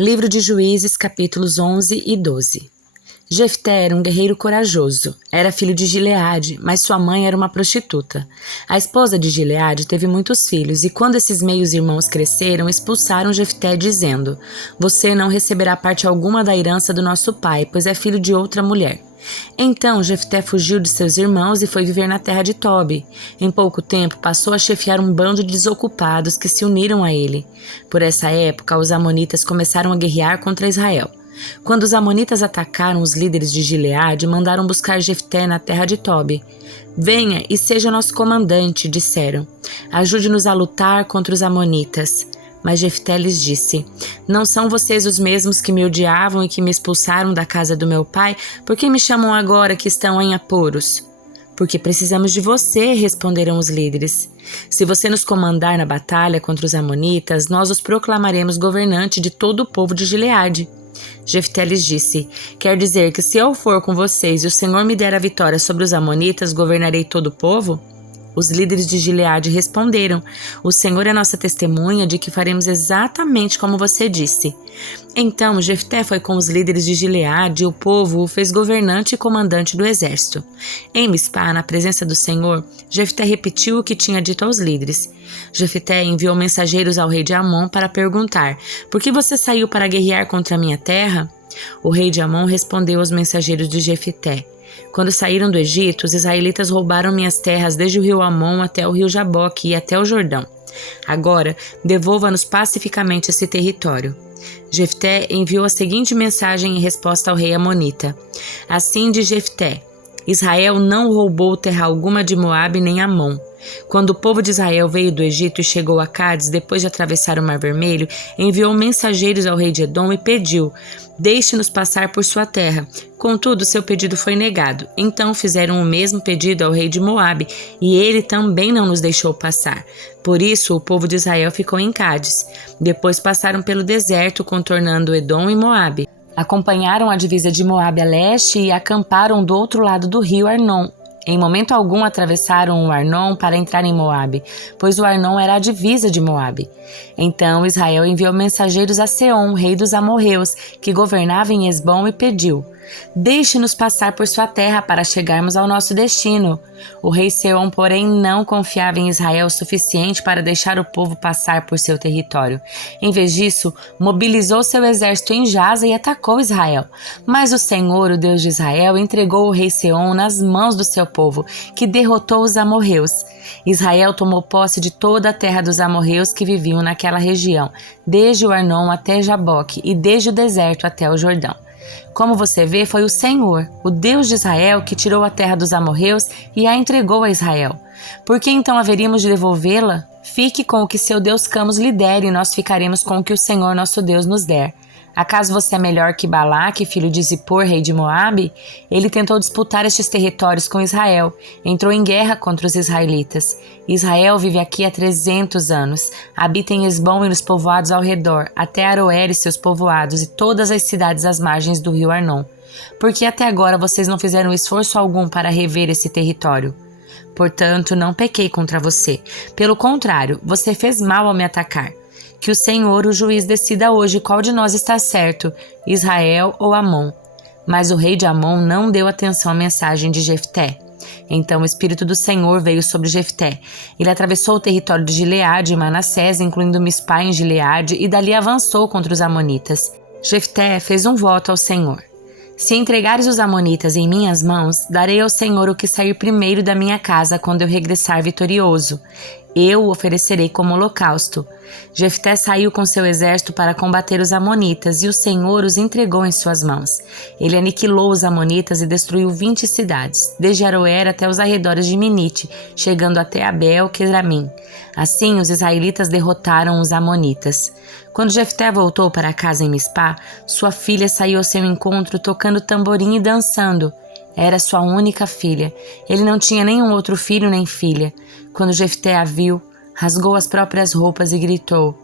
Livro de Juízes, capítulos 11 e 12. Jefté era um guerreiro corajoso. Era filho de Gileade, mas sua mãe era uma prostituta. A esposa de Gileade teve muitos filhos, e quando esses meios-irmãos cresceram, expulsaram Jefté, dizendo: Você não receberá parte alguma da herança do nosso pai, pois é filho de outra mulher. Então Jefté fugiu de seus irmãos e foi viver na terra de Tobi. Em pouco tempo passou a chefiar um bando de desocupados que se uniram a ele. Por essa época, os amonitas começaram a guerrear contra Israel. Quando os amonitas atacaram os líderes de Gileade, mandaram buscar Jefté na terra de Tobi. Venha e seja nosso comandante, disseram. Ajude-nos a lutar contra os amonitas. Mas Jefté lhes disse: Não são vocês os mesmos que me odiavam e que me expulsaram da casa do meu pai? Por que me chamam agora que estão em apuros? Porque precisamos de você, responderam os líderes. Se você nos comandar na batalha contra os amonitas, nós os proclamaremos governante de todo o povo de Gileade. Jefté lhes disse: Quer dizer que se eu for com vocês e o Senhor me der a vitória sobre os amonitas, governarei todo o povo? Os líderes de Gileade responderam: O Senhor é nossa testemunha de que faremos exatamente como você disse. Então Jefté foi com os líderes de Gileade e o povo o fez governante e comandante do exército. Em Mispá, na presença do Senhor, Jefté repetiu o que tinha dito aos líderes. Jefté enviou mensageiros ao rei de Amon para perguntar: Por que você saiu para guerrear contra a minha terra? O rei de Amon respondeu aos mensageiros de Jefté: Quando saíram do Egito, os israelitas roubaram minhas terras desde o rio Amon até o rio Jaboque e até o Jordão. Agora, devolva-nos pacificamente esse território. Jefté enviou a seguinte mensagem em resposta ao rei amonita: Assim diz Jefté: Israel não roubou terra alguma de Moabe nem Amon. Quando o povo de Israel veio do Egito e chegou a Cádiz, depois de atravessar o Mar Vermelho, enviou mensageiros ao rei de Edom e pediu: Deixe-nos passar por sua terra. Contudo, seu pedido foi negado. Então fizeram o mesmo pedido ao rei de Moabe, e ele também não nos deixou passar. Por isso, o povo de Israel ficou em Cádiz. Depois passaram pelo deserto, contornando Edom e Moabe. Acompanharam a divisa de Moabe a leste e acamparam do outro lado do rio Arnon. Em momento algum atravessaram o Arnon para entrar em Moabe, pois o Arnon era a divisa de Moabe. Então Israel enviou mensageiros a Seom, rei dos amorreus, que governava em Esbom, e pediu: Deixe-nos passar por sua terra para chegarmos ao nosso destino. O rei Seom, porém, não confiava em Israel o suficiente para deixar o povo passar por seu território. Em vez disso, mobilizou seu exército em Jaza e atacou Israel. Mas o Senhor, o Deus de Israel, entregou o rei Seom nas mãos do seu povo, que derrotou os amorreus. Israel tomou posse de toda a terra dos amorreus que viviam naquela região, desde o Arnon até Jaboque e desde o deserto até o Jordão. Como você vê, foi o Senhor, o Deus de Israel, que tirou a terra dos amorreus e a entregou a Israel. Por que então haveríamos de devolvê-la? Fique com o que seu Deus Camus lhe der, e nós ficaremos com o que o Senhor nosso Deus nos der. Acaso você é melhor que Balaque, filho de Zippor, rei de Moabe? Ele tentou disputar estes territórios com Israel, entrou em guerra contra os israelitas. Israel vive aqui há 300 anos, habita em Esbom e nos povoados ao redor, até Aroer e seus povoados e todas as cidades às margens do rio Arnon. Porque até agora vocês não fizeram esforço algum para rever esse território. Portanto, não pequei contra você. Pelo contrário, você fez mal ao me atacar. Que o Senhor, o juiz, decida hoje qual de nós está certo, Israel ou Amon. Mas o rei de Amon não deu atenção à mensagem de Jefté. Então o Espírito do Senhor veio sobre Jefté. Ele atravessou o território de Gileade e Manassés, incluindo Mispá em Gileade, e dali avançou contra os amonitas. Jefté fez um voto ao Senhor: Se entregares os amonitas em minhas mãos, darei ao Senhor o que sair primeiro da minha casa quando eu regressar vitorioso. Eu o oferecerei como holocausto. Jefté saiu com seu exército para combater os amonitas, e o Senhor os entregou em suas mãos. Ele aniquilou os amonitas e destruiu 20 cidades, desde Aroer até os arredores de Minite, chegando até Abel-Quedramim. Assim, os israelitas derrotaram os amonitas. Quando Jefté voltou para casa em Mispá, sua filha saiu ao seu encontro tocando tamborim e dançando. Era sua única filha. Ele não tinha nenhum outro filho nem filha. Quando Jefté a viu, rasgou as próprias roupas e gritou: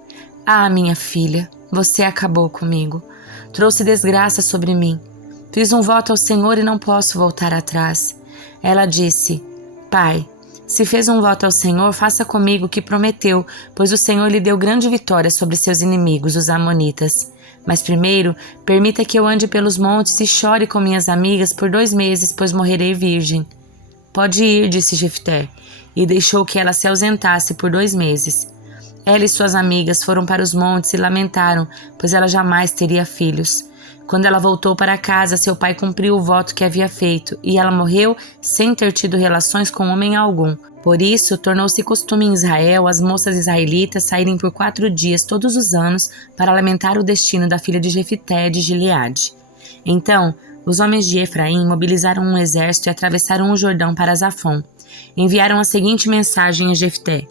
Ah, minha filha, você acabou comigo. Trouxe desgraça sobre mim. Fiz um voto ao Senhor e não posso voltar atrás. Ela disse: Pai, se fez um voto ao Senhor, faça comigo o que prometeu, pois o Senhor lhe deu grande vitória sobre seus inimigos, os amonitas. Mas primeiro, permita que eu ande pelos montes e chore com minhas amigas por 2 meses, pois morrerei virgem. Pode ir, disse Jefté, e deixou que ela se ausentasse por 2 meses. Ela e suas amigas foram para os montes e lamentaram, pois ela jamais teria filhos. Quando ela voltou para casa, seu pai cumpriu o voto que havia feito, e ela morreu sem ter tido relações com homem algum. Por isso, tornou-se costume em Israel as moças israelitas saírem por 4 dias todos os anos para lamentar o destino da filha de Jefté de Gileade. Então, os homens de Efraim mobilizaram um exército e atravessaram o Jordão para Zafon. Enviaram a seguinte mensagem a Jefté: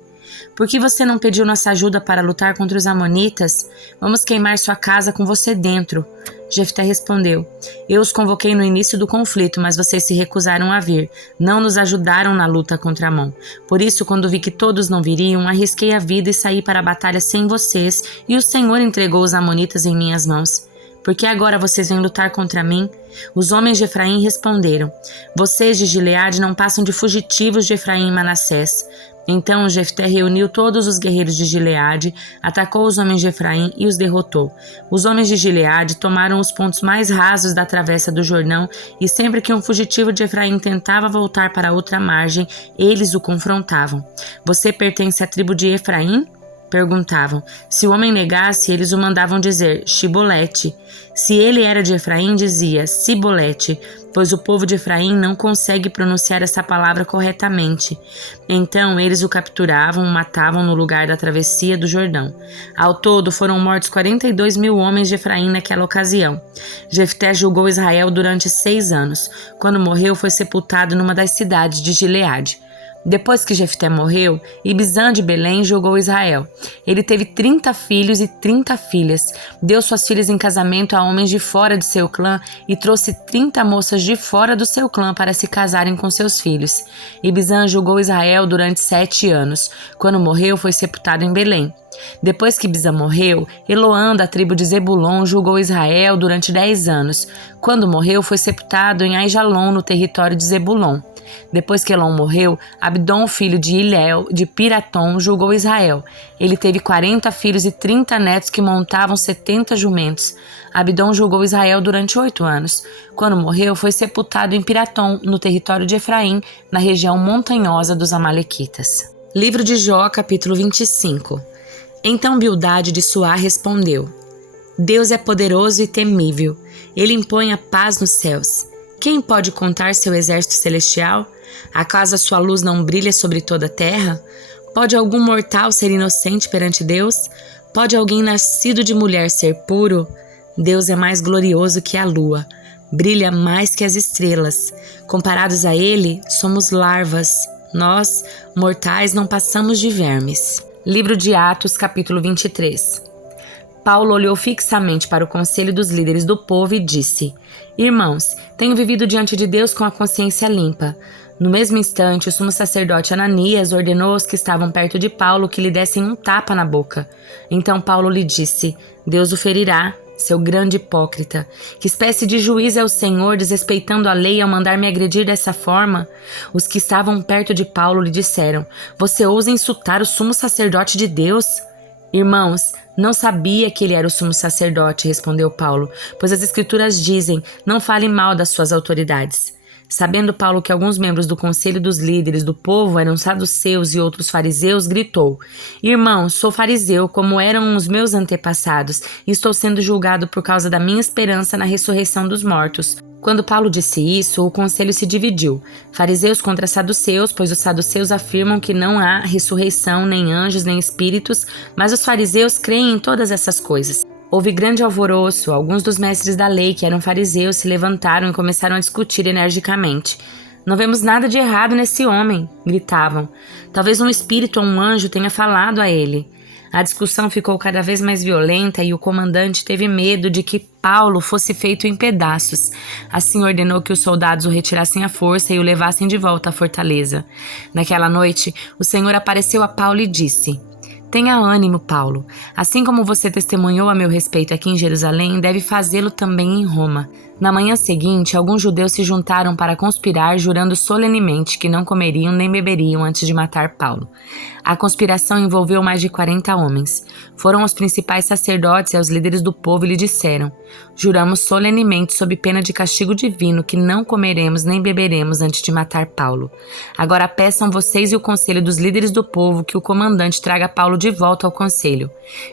por que você não pediu nossa ajuda para lutar contra os amonitas? Vamos queimar sua casa com você dentro. Jefté respondeu: eu os convoquei no início do conflito, mas vocês se recusaram a vir. Não nos ajudaram na luta contra Amon. Por isso, quando vi que todos não viriam, arrisquei a vida e saí para a batalha sem vocês, e o Senhor entregou os amonitas em minhas mãos. Por que agora vocês vêm lutar contra mim? Os homens de Efraim responderam: vocês de Gileade não passam de fugitivos de Efraim e Manassés. Então Jefté reuniu todos os guerreiros de Gileade, atacou os homens de Efraim e os derrotou. Os homens de Gileade tomaram os pontos mais rasos da travessa do Jordão, e sempre que um fugitivo de Efraim tentava voltar para outra margem, eles o confrontavam. Você pertence à tribo de Efraim? Perguntavam. Se o homem negasse, eles o mandavam dizer Shibolete. Se ele era de Efraim, dizia Sibolete, pois o povo de Efraim não consegue pronunciar essa palavra corretamente. Então eles o capturavam, matavam no lugar da travessia do Jordão. Ao todo foram mortos 42.000 homens de Efraim naquela ocasião. Jefté julgou Israel durante 6 anos. Quando morreu, foi sepultado numa das cidades de Gileade. Depois que Jefté morreu, Ibzan de Belém julgou Israel. Ele teve 30 filhos e 30 filhas. Deu suas filhas em casamento a homens de fora de seu clã e trouxe 30 moças de fora do seu clã para se casarem com seus filhos. Ibzan julgou Israel durante 7 anos. Quando morreu, foi sepultado em Belém. Depois que Ibzan morreu, Eloã, da tribo de Zebulon, julgou Israel durante 10 anos. Quando morreu, foi sepultado em Aijalon, no território de Zebulon. Depois que Elon morreu, Abdon, filho de Hilel, de Piratom, julgou Israel. Ele teve 40 filhos e 30 netos que montavam 70 jumentos. Abdon julgou Israel durante 8 anos. Quando morreu, foi sepultado em Piratom, no território de Efraim, na região montanhosa dos Amalequitas. Livro de Jó, capítulo 25. Então Bildade de Suá respondeu: Deus é poderoso e temível. Ele impõe a paz nos céus. Quem pode contar seu exército celestial? Acaso a sua luz não brilha sobre toda a terra? Pode algum mortal ser inocente perante Deus? Pode alguém nascido de mulher ser puro? Deus é mais glorioso que a lua, brilha mais que as estrelas. Comparados a ele, somos larvas. Nós, mortais, não passamos de vermes. Livro de Atos, capítulo 23. Paulo olhou fixamente para o conselho dos líderes do povo e disse: Irmãos, tenho vivido diante de Deus com a consciência limpa. No mesmo instante, o sumo sacerdote Ananias ordenou aos que estavam perto de Paulo que lhe dessem um tapa na boca. Então Paulo lhe disse: Deus o ferirá, seu grande hipócrita. Que espécie de juiz é o Senhor, desrespeitando a lei ao mandar me agredir dessa forma? Os que estavam perto de Paulo lhe disseram: Você ousa insultar o sumo sacerdote de Deus? Irmãos, não sabia que ele era o sumo sacerdote, respondeu Paulo, pois as escrituras dizem: não fale mal das suas autoridades. Sabendo Paulo que alguns membros do conselho dos líderes do povo eram saduceus e outros fariseus, gritou: Irmãos, sou fariseu, como eram os meus antepassados, e estou sendo julgado por causa da minha esperança na ressurreição dos mortos. Quando Paulo disse isso, o conselho se dividiu. Fariseus contra saduceus, pois os saduceus afirmam que não há ressurreição, nem anjos, nem espíritos, mas os fariseus creem em todas essas coisas. Houve grande alvoroço. Alguns dos mestres da lei, que eram fariseus, se levantaram e começaram a discutir energicamente. Não vemos nada de errado nesse homem, gritavam. Talvez um espírito ou um anjo tenha falado a ele. A discussão ficou cada vez mais violenta e o comandante teve medo de que Paulo fosse feito em pedaços. Assim ordenou que os soldados o retirassem à força e o levassem de volta à fortaleza. Naquela noite, o Senhor apareceu a Paulo e disse: Tenha ânimo, Paulo. Assim como você testemunhou a meu respeito aqui em Jerusalém, deve fazê-lo também em Roma. Na manhã seguinte, alguns judeus se juntaram para conspirar, jurando solenemente que não comeriam nem beberiam antes de matar Paulo. A conspiração envolveu mais de 40 homens. Foram aos principais sacerdotes e aos líderes do povo e lhe disseram: juramos solenemente, sob pena de castigo divino, que não comeremos nem beberemos antes de matar Paulo. Agora peçam vocês e o conselho dos líderes do povo que o comandante traga Paulo de volta ao conselho.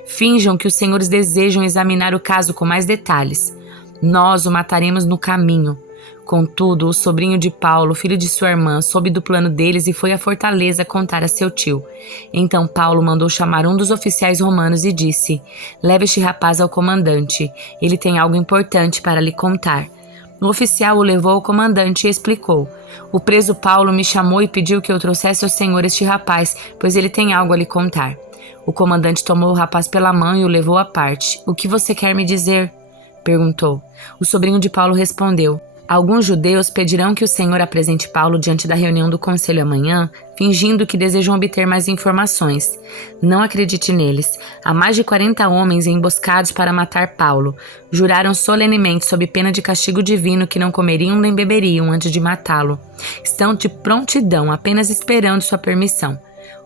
Finjam que os senhores desejam examinar o caso com mais detalhes. Nós o mataremos no caminho. Contudo, o sobrinho de Paulo, filho de sua irmã, soube do plano deles e foi à fortaleza contar a seu tio. Então Paulo mandou chamar um dos oficiais romanos e disse: leve este rapaz ao comandante. Ele tem algo importante para lhe contar. O oficial o levou ao comandante e explicou: o preso Paulo me chamou e pediu que eu trouxesse ao senhor este rapaz, pois ele tem algo a lhe contar. O comandante tomou o rapaz pela mão e o levou à parte. O que você quer me dizer? Perguntou. O sobrinho de Paulo respondeu: alguns judeus pedirão que o senhor apresente Paulo diante da reunião do conselho amanhã, fingindo que desejam obter mais informações. Não acredite neles. Há mais de 40 homens emboscados para matar Paulo. Juraram solenemente, sob pena de castigo divino, que não comeriam nem beberiam antes de matá-lo. Estão de prontidão, apenas esperando sua permissão.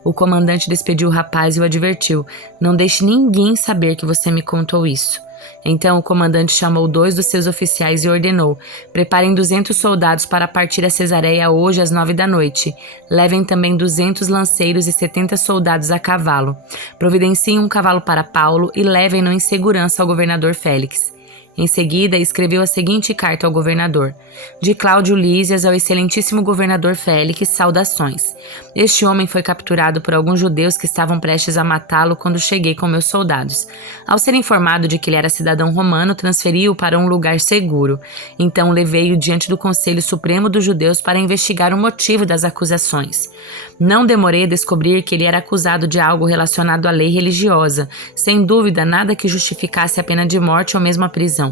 O comandante despediu o rapaz e o advertiu: não deixe ninguém saber que você me contou isso. Então o comandante chamou 2 dos seus oficiais e ordenou: preparem 200 soldados para partir a Cesareia hoje às 9 da noite. Levem também 200 lanceiros e 70 soldados a cavalo. Providenciem um cavalo para Paulo e levem-no em segurança ao governador Félix. Em seguida, escreveu a seguinte carta ao governador: de Cláudio Lísias ao excelentíssimo governador Félix, saudações. Este homem foi capturado por alguns judeus que estavam prestes a matá-lo quando cheguei com meus soldados. Ao ser informado de que ele era cidadão romano, transferi-o para um lugar seguro. Então levei-o diante do Conselho Supremo dos Judeus para investigar o motivo das acusações. Não demorei a descobrir que ele era acusado de algo relacionado à lei religiosa, sem dúvida nada que justificasse a pena de morte ou mesmo a prisão.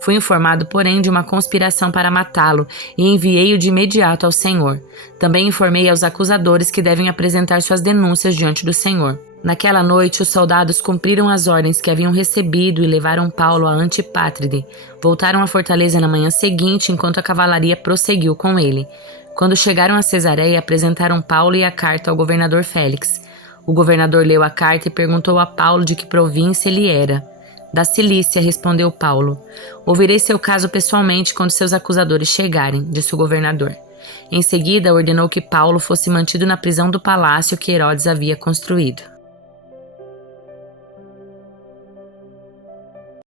Fui informado, porém, de uma conspiração para matá-lo e enviei-o de imediato ao Senhor. Também informei aos acusadores que devem apresentar suas denúncias diante do Senhor. Naquela noite, os soldados cumpriram as ordens que haviam recebido e levaram Paulo a Antipátride. Voltaram à fortaleza na manhã seguinte, enquanto a cavalaria prosseguiu com ele. Quando chegaram a Cesareia, apresentaram Paulo e a carta ao governador Félix. O governador leu a carta e perguntou a Paulo de que província ele era. Da Cilícia, respondeu Paulo. Ouvirei seu caso pessoalmente quando seus acusadores chegarem, disse o governador. Em seguida, ordenou que Paulo fosse mantido na prisão do palácio que Herodes havia construído.